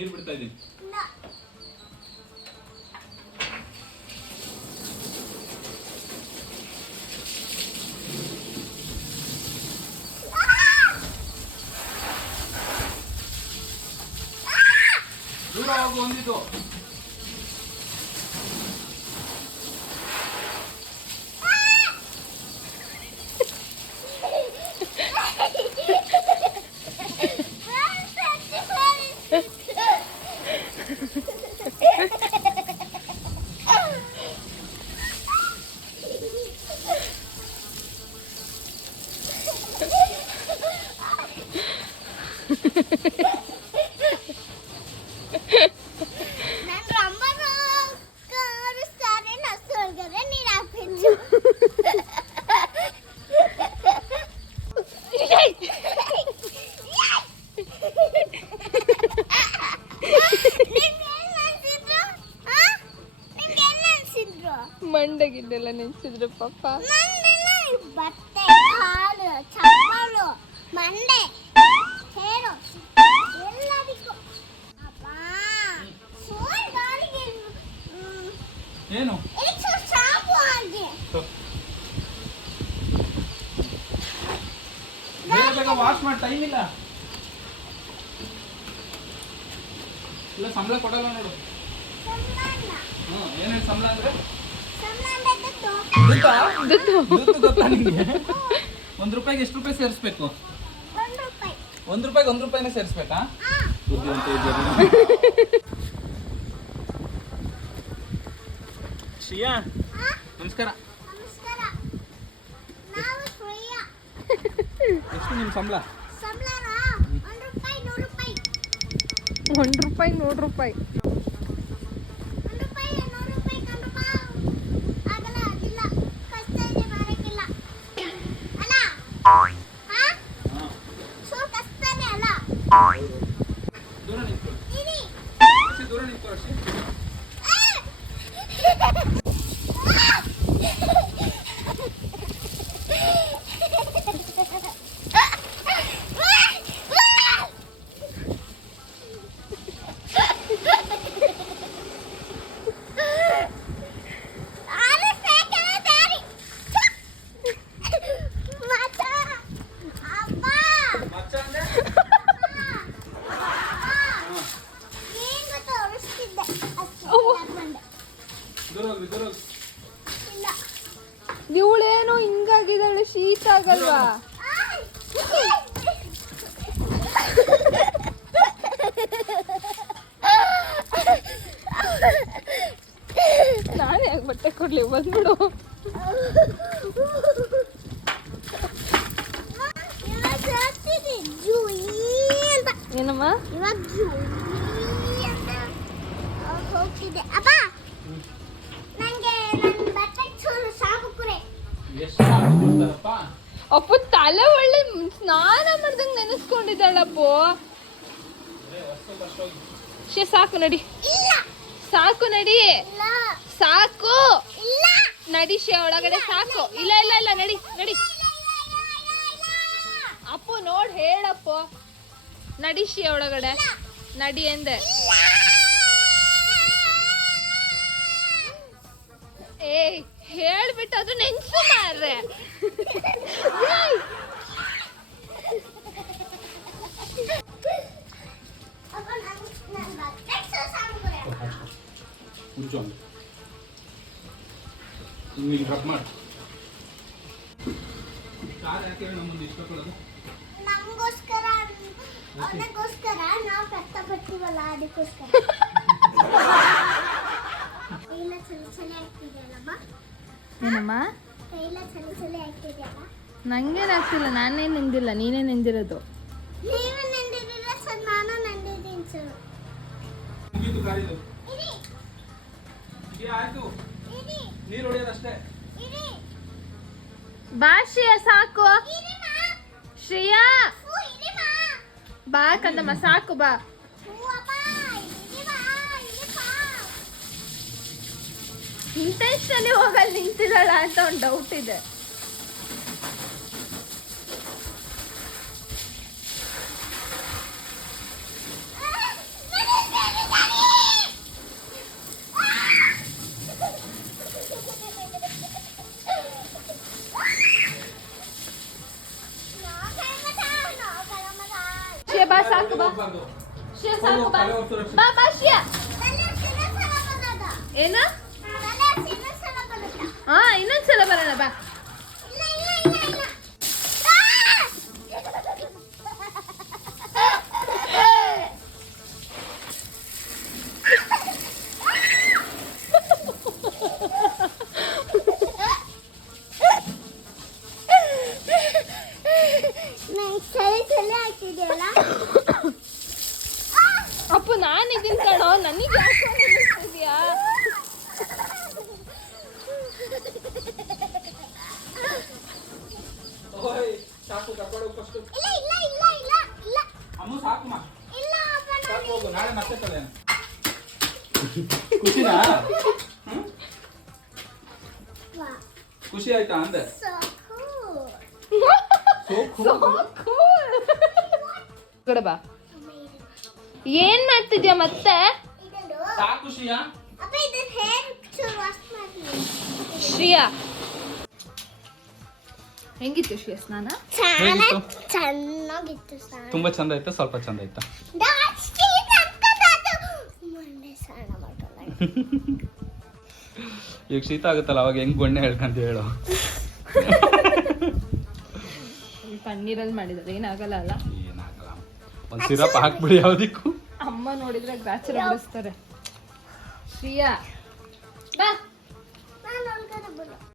ನೀರು ಬಿಡ್ತಾ ಇದ್ದೀನಿ ದೂರ ಹೋಗು ಮಂಡಗಿದ್ದೆಲ್ಲ ನೆನ್ಸಿದ್ರು ಪಾಪ. ಮಂಡೆಲ್ಲ ಈ ಬಟ್ಟೆ ಹಾಲು ಚಪ್ಪಲು ಮಂಡೆ. ಏನು? ಬೇಗ ವಾಶ್ ಮಾಡಿ ಟೈಮ್ ಇಲ್ಲ. ಇಲ್ಲ ಸಂಬಳ ಕೊಡಲ್ಲ ನೋಡು. ಹ್ಞೂ ಏನೇನು ಸಂಬಳ ಅಂದ್ರೆ? ಗೊತ್ತಾ ನಿಮಗೆ ಒಂದು ರೂಪಾಯಿಗೆ ಎಷ್ಟು ರೂಪಾಯಿ ಸೇರಿಸ್ಬೇಕು? ಒಂದು ರೂಪಾಯಿ. ಒಂದು ರೂಪಾಯಿಗೆ ಒಂದು ರೂಪಾಯಿನೇ ಸೇರಿಸ್ಬೇಕಾ? ಶ್ರೀಯಾ? ನಮಸ್ಕಾರ. ನಮಸ್ಕಾರ. ನಾವು ಶ್ರೇಯ. ಎಷ್ಟು ನಿಮ್ಮ ಸಂಬಳ? ಒಂದು ರೂಪಾಯಿ ನೂರು ರೂಪಾಯಿ. ಒಂದ್ ರೂಪಾಯಿ ನೂರು ರೂಪಾಯಿ ಒಂದು ರೂಪಾಯಿ ನೂರು ರೂಪಾಯಿ ಕಂಡ್ರಪ್ಪ ಆಗಲ್ಲ ಅದಿಲ್ಲ ಕಷ್ಟ ಇದೆ ಮಾಡಕ್ಕಿಲ್ಲ ಅಲ್ಲ ಹಾ ಹಾಂ ಸೋ ಕಷ್ಟನೇ ಅಲ್ಲ ದೂರ ನಿಂತ್ಕೊಳ್ಳಿ ಇರಿ ಅಷ್ಟೇ ದೂರ ನಿಂತ್ಕೊಳ್ಳಿ ಅಷ್ಟೇ ಅರೆ ಸಾಕಲ್ಲ ದಾರಿ ಮಚ್ಚ ಅಪ್ಪ ಮಚ್ಚ ಅಂದ್ರೆ ಏನ್ ಗೊತ್ತಾ ಒರೆಸ್ತಿದ್ದೆ ಅಷ್ಟೇ ಅವ್ವ. ಬಂದೆ ದೂರ ಹೋಗ್ರಿ ದೂರ ಹೋಗ್ರಿ ಇಲ್ಲ ಇವಳೇನೋ ಹಿಂಗಾಗಿದ್ದಾಳೆ ಶೀತ ಆಗಲ್ವಾ? ನಾನೇ ಯಾಕೆ ಬಟ್ಟೆ ಕೊಡ್ಲಿ ಬಂದ್ಬಿಡು. ಇವಾಗ ಜೂಯಿ ಅಂತ ಏನಮ್ಮ? ಇವಾಗ ಜೂಯಿ ಅಂತ ಅಹ್, ಹೋಗ್ತಿದೆ ಅಪ್ಪ ನಂಗೆ ನನ್ನ ಬಟ್ಟೆ ಚೂರು ಸಾಕು ಕುರೆ ಎಷ್ಟು ಕೊಡ್ತಾರಪ್ಪ ಅಪ್ಪ ತಲೆ ಒಳ್ಳೆ ಸ್ನಾನ ಮಾಡ್ದಂಗೆ ನೆನೆಸ್ಕೊಂಡಿದ್ದಾಳಪ್ಪು. ಶೇ ಸಾಕು ನಡಿ. ಇಲ್ಲ. ಸಾಕು ನಡಿ. ಇಲ್ಲ. ಸಾಕು. ಇಲ್ಲ. ನಡಿ ಶೇ ಒಳಗಡೆ ಸಾಕು. ಇಲ್ಲ ಇಲ್ಲ ಇಲ್ಲ ನಡಿ ನಡಿ. ಅಪ್ಪು ನೋಡ್ ಹೇಳಪ್ಪು. ನಡಿ ಶೇ ಒಳಗಡೆ. ನಡಿ ಎಂದೆ. ಏ ಹೇಳ್ಬಿಟ್ಟು ಅದು ನೆನ್ಸು ಹಿಂಗೆ ಡ್ರಾಪ್ ಮಾಡಿ. ಕಾರ್ ಯಾಕೆ ನಮ್ಮನ್ನು ಇಷ್ಟಪಡೋದು? ನಮಗೋಸ್ಕರ ಅವನಿಗೋಸ್ಕರ ನಾವು ಕಷ್ಟಪಡ್ತೀವಲ್ಲ ಅದಕ್ಕೋಸ್ಕರ. ಕೈಲ ಚಲಿ ಚಲಿ ಆಗ್ತಿದೆಯಲ್ಲಮ್ಮ? ಏನಮ್ಮ? ಕೈಲ ಚಲಿ ಚಲಿ ಆಗ್ತಿದೆಯಲ್ಲ? ನಂಗೇನಾಗ್ತಿಲ್ಲ ನಾನೇ ನಿಂದಿಲ್ಲ ನೀನೇ ನಿಂದಿರೋದು. ನೀವೇ ನೆಂದಿದ್ದೀರ ಸರ್ ನಾನು ನೆಂದಿದ್ದೀನಿ ಸರ್. ಕಾರಿದು ಆಯ್ತು. ನೀರು ಹೊಡೆಯೋದಷ್ಟೇ. ಬಾ ಶ್ರೇಯ ಸಾಕು. ಶ್ರೇಯಾ. ಬಾ ಕಂದಮ್ಮ ಸಾಕು ಬಾ. ಹೂ ಹೋಗಲ್ಲ ಇರಿಮ್ಮ ಇರಿಪ್ಪ ಇಂಟೆನ್ಷನಲಿ ಹೋಗಲ್ಲಿ ನಿಂತಿದ್ದಾಳ ಅಂತ ಒಂದು ಡೌಟ್ ಇದೆ. ಬಾ ಸಾಕು ಬಾ ತಲೆ ಸಾಕು ಬಾ ಬಾ ಬಾ ಬರೋದ. ಏನ. ಹಾ ಇನ್ನೊಂದ್ಸಲ ಬರೋಣ ಬಾ ಇಲ್ಲ, ಇಲ್ಲ, ಇಲ್ಲ, ಇಲ್ಲ. ನಂಗ್ ಚಳಿ ಚಳಿ ಆಗ್ತಿದೆಯಲ್ಲ ಅಪ್ಪು ನಾನು ಇದೀನಿ ಕಣೋ ನನಗೆ ಯಾಕೆ ಇದೆಯಾ ಓಯ್, ಸಾಕು ಕರ್ಕೊಂಡು ಹೋಗು first. ಇಲ್ಲ ಇಲ್ಲ ಇಲ್ಲ ಇಲ್ಲ ಇಲ್ಲ ಅಮ್ಮ ಸಾಕಮ್ಮ ಇಲ್ಲ ಅಪ್ಪ ನಾನು ಸಾಕು ಹೋಗು ನಾಳೆ ಮತ್ತೆ ಕಳೆಯೋಣ ಖುಷಿನಾ? ಹ್ಮ್? ಖುಷಿ ಆಯ್ತಾ ಅಂದೆ? So cool. So cool. ಕಡೆ ಬಾ. ಏನ್ ಮಾಡ್ತಿದ್ಯಾ ಮತ್ತೆ? ಶ್ರೇಯಾ. ಹೆಂಗಿತ್ತು ಶ್ರೇಯ ಸ್ನಾನ? ಚೆನ್ನಾಗಿತ್ತು ತುಂಬಾ ಚಂದ ಆಯ್ತಾ ಸ್ವಲ್ಪ ಚಂದ ಆಯ್ತಾ ಈಗ ಶೀತ ಆಗುತ್ತಲ್ಲ ಅವಾಗ ಹೆಂಗ್ ಗೊಣ್ಣೆ ಹೇಳ್ಕಂತ ಹೇಳು. ತಣ್ಣೀರಲ್ಲಿ ಮಾಡಿದ್ರೆ ಏನಾಗಲ್ಲ ಅಲ್ಲ? ಏನಾಗಲ್ಲ ಒಂದ್ ಸಿರಪ್ ಹಾಕ್ಬಿಡಿ ಯಾವ್ದಕ್ಕೂ. ಅಮ್ಮ ನೋಡಿದ್ರೆ ಗ್ರಾಚರ ಬಿಡಿಸ್ತಾರೆ. ಶ್ರೇಯಾ